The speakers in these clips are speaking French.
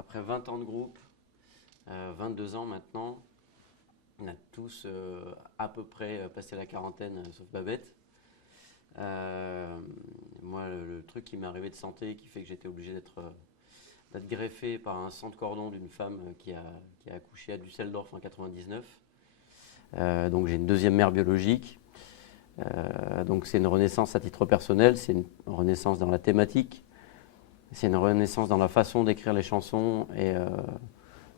après 20 ans de groupe, 22 ans maintenant, on a tous à peu près passé la quarantaine, sauf Babette. Moi, le truc qui m'est arrivé de santé, qui fait que j'étais obligé d'être greffé par un sang de cordon d'une femme qui a accouché à Düsseldorf en 99. Donc j'ai une deuxième mère biologique. Donc c'est une renaissance à titre personnel, c'est une renaissance dans la thématique, c'est une renaissance dans la façon d'écrire les chansons,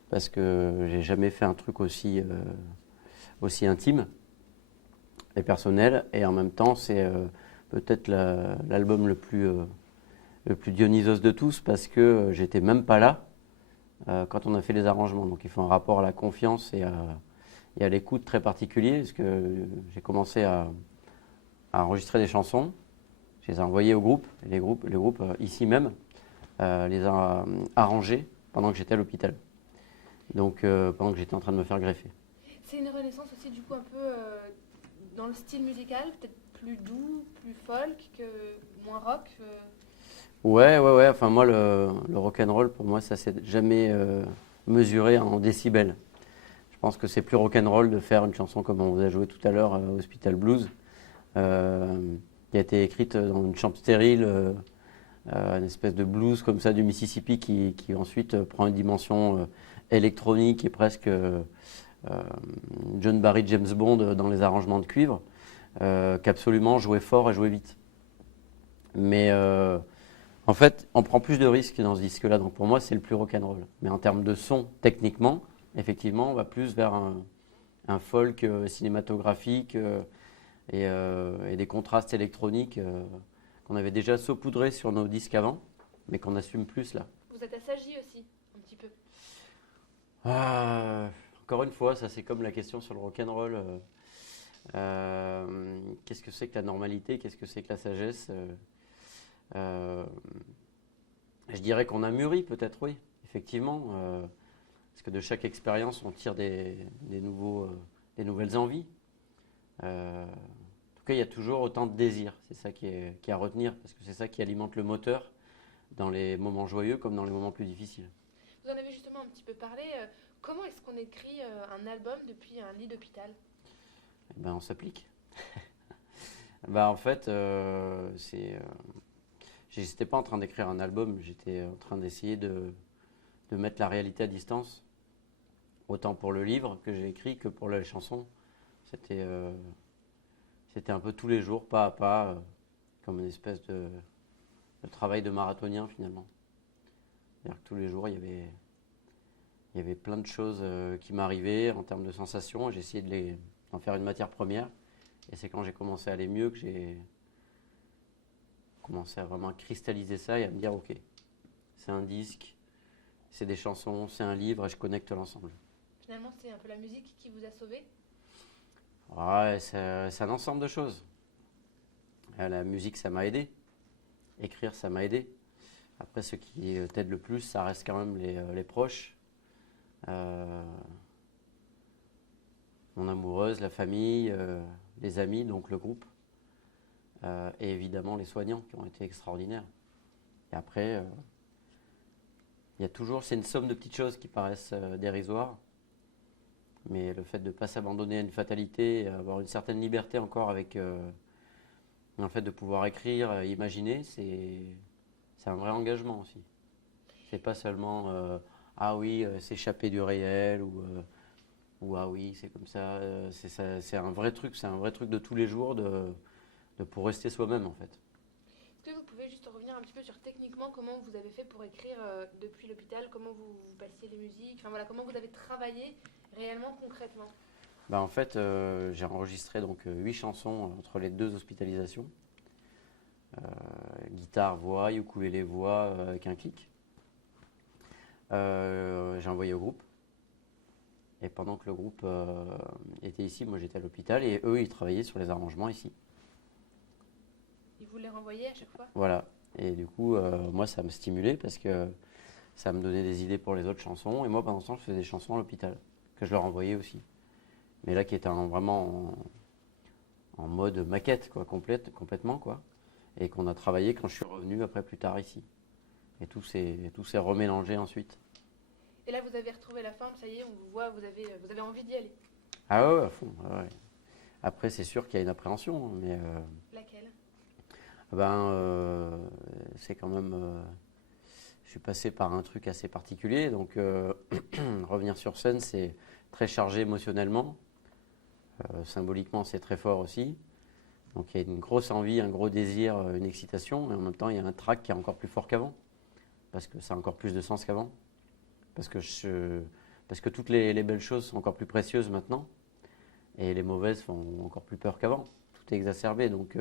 parce que j'ai jamais fait un truc aussi intime et personnel, et en même temps c'est peut-être l'album le plus Dionysos de tous, parce que j'étais même pas là quand on a fait les arrangements. Donc il faut un rapport à la confiance et à l'écoute très particulier, parce que j'ai commencé à enregistrer des chansons, je les ai envoyées au groupe, et les groupes ici même les a arrangées pendant que j'étais à l'hôpital. Donc pendant que j'étais en train de me faire greffer. C'est une renaissance aussi du coup un peu dans le style musical, peut-être plus doux, plus folk, moins rock. Ouais. Enfin moi le rock'n'roll pour moi ça s'est jamais mesuré en décibels. Je pense que c'est plus rock'n'roll de faire une chanson comme on vous a joué tout à l'heure, Hospital Blues, qui a été écrite dans une chambre stérile, une espèce de blues comme ça du Mississippi qui ensuite prend une dimension électronique et presque John Barry James Bond dans les arrangements de cuivre, qu'absolument jouer fort et jouer vite. Mais en fait, on prend plus de risques dans ce disque-là, donc pour moi, c'est le plus rock'n'roll. Mais en termes de son, techniquement, effectivement, on va plus vers un folk cinématographique et des contrastes électroniques qu'on avait déjà saupoudrés sur nos disques avant, mais qu'on assume plus là. Vous êtes assagi aussi, un petit peu. Encore une fois, ça c'est comme la question sur le rock'n'roll. Qu'est-ce que c'est que la normalité? Qu'est-ce que c'est que la sagesse? Je dirais qu'on a mûri peut-être, oui, effectivement. Parce que de chaque expérience, on tire des nouvelles envies. En tout cas, il y a toujours autant de désir. C'est ça qui est à retenir, parce que c'est ça qui alimente le moteur dans les moments joyeux comme dans les moments plus difficiles. Vous en avez justement un petit peu parlé. Comment est-ce qu'on écrit un album depuis un lit d'hôpital? Eh ben, on s'applique. En fait, j'étais pas en train d'écrire un album, j'étais en train d'essayer de mettre la réalité à distance, autant pour le livre que j'ai écrit que pour les chansons. C'était un peu tous les jours, pas à pas, comme une espèce de travail de marathonien finalement. C'est-à-dire que tous les jours, il y avait plein de choses qui m'arrivaient en termes de sensations, et j'essayais d'en faire une matière première. Et c'est quand j'ai commencé à aller mieux que j'ai commencé à vraiment cristalliser ça et à me dire ok, c'est un disque, c'est des chansons, c'est un livre et je connecte l'ensemble. Finalement, c'est un peu la musique qui vous a sauvé? Ouais, c'est un ensemble de choses. La musique, ça m'a aidé. Écrire, ça m'a aidé. Après, ce qui t'aide le plus, ça reste quand même les proches. Mon amoureuse, la famille, les amis, donc le groupe. Et évidemment les soignants qui ont été extraordinaires. Et après, il y a toujours, c'est une somme de petites choses qui paraissent dérisoires, mais le fait de ne pas s'abandonner à une fatalité, avoir une certaine liberté encore avec le fait de pouvoir écrire, imaginer, c'est un vrai engagement aussi. C'est pas seulement ah oui, s'échapper du réel ou ah oui, c'est comme ça. C'est un vrai truc, c'est un vrai truc de tous les jours pour rester soi-même en fait. Est-ce que vous pouvez juste revenir un petit peu sur techniquement comment vous avez fait pour écrire depuis l'hôpital, comment vous passiez les musiques, enfin voilà, comment vous avez travaillé réellement concrètement? En fait, j'ai enregistré donc 8 chansons entre les 2 hospitalisations. Guitare, voix, ukulélé, voix avec un clic. J'ai envoyé au groupe. Et pendant que le groupe était ici, moi j'étais à l'hôpital et eux ils travaillaient sur les arrangements ici. Ils vous les renvoyaient à chaque fois? Voilà. Et du coup, moi ça me stimulait parce que ça me donnait des idées pour les autres chansons. Et moi pendant ce temps, je faisais des chansons à l'hôpital que je leur envoyais aussi. Mais là qui était vraiment en mode maquette, quoi, complètement, quoi. Et qu'on a travaillé quand je suis revenu après plus tard ici. Et tout s'est remélangé ensuite. Et là, vous avez retrouvé la forme, ça y est, on vous voit, vous avez envie d'y aller. Ah ouais, ouais, à fond. Ouais, ouais. Après, c'est sûr qu'il y a une appréhension, hein, mais Laquelle? c'est quand même. Je suis passé par un truc assez particulier, donc revenir sur scène, c'est très chargé émotionnellement. Symboliquement, c'est très fort aussi. Donc il y a une grosse envie, un gros désir, une excitation, et en même temps, il y a un trac qui est encore plus fort qu'avant, parce que ça a encore plus de sens qu'avant, parce que, parce que toutes les belles choses sont encore plus précieuses maintenant, et les mauvaises font encore plus peur qu'avant. Tout est exacerbé, donc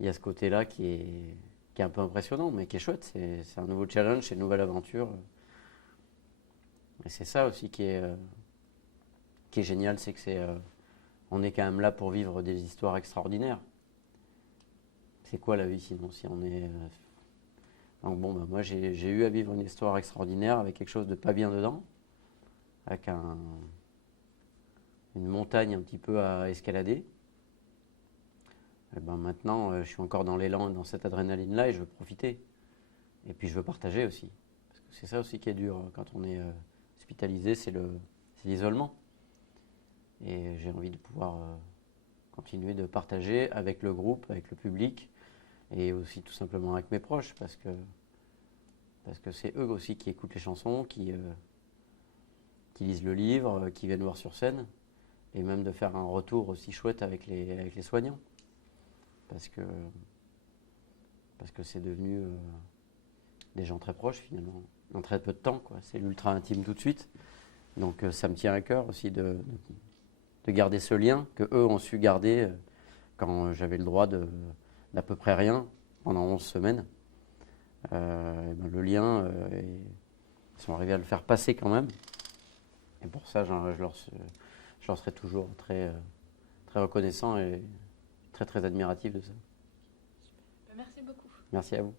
il y a ce côté-là qui est un peu impressionnant, mais qui est chouette. C'est un nouveau challenge, c'est une nouvelle aventure. Et c'est ça aussi qui est génial, c'est que on est quand même là pour vivre des histoires extraordinaires. C'est quoi la vie sinon si on est... Donc bon, moi j'ai eu à vivre une histoire extraordinaire avec quelque chose de pas bien dedans, avec une montagne un petit peu à escalader. Et maintenant, je suis encore dans l'élan, dans cette adrénaline-là et je veux profiter. Et puis je veux partager aussi. Parce que c'est ça aussi qui est dur quand on est hospitalisé, c'est l'isolement. Et j'ai envie de pouvoir continuer de partager avec le groupe, avec le public et aussi tout simplement avec mes proches parce que c'est eux aussi qui écoutent les chansons, qui lisent le livre, qui viennent voir sur scène et même de faire un retour aussi chouette avec les soignants parce que c'est devenu des gens très proches finalement en très peu de temps, quoi. C'est l'ultra intime tout de suite, donc ça me tient à cœur aussi de garder ce lien que eux ont su garder quand j'avais le droit d'à peu près rien pendant 11 semaines. Le lien, ils sont arrivés à le faire passer quand même. Et pour ça, je leur serai toujours très, très reconnaissant et très très admiratif de ça. Merci beaucoup. Merci à vous.